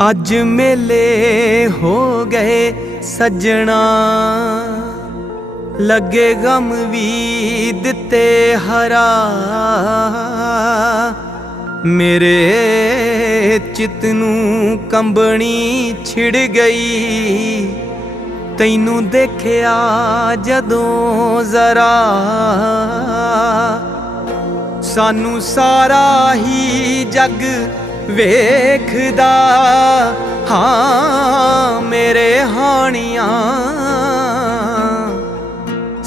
अज मेले हो गए सजना, लगे गम भी दिते हरा। मेरे चित नू कंबनी छिड़ गई, तैनू देखिया जदों जरा। सानू सारा ही जग वेखदा, हाँ मेरे हानिया।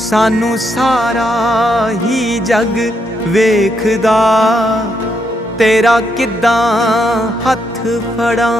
सानू सारा ही जग वेखदा, तेरा किद्दां हथ फड़ां।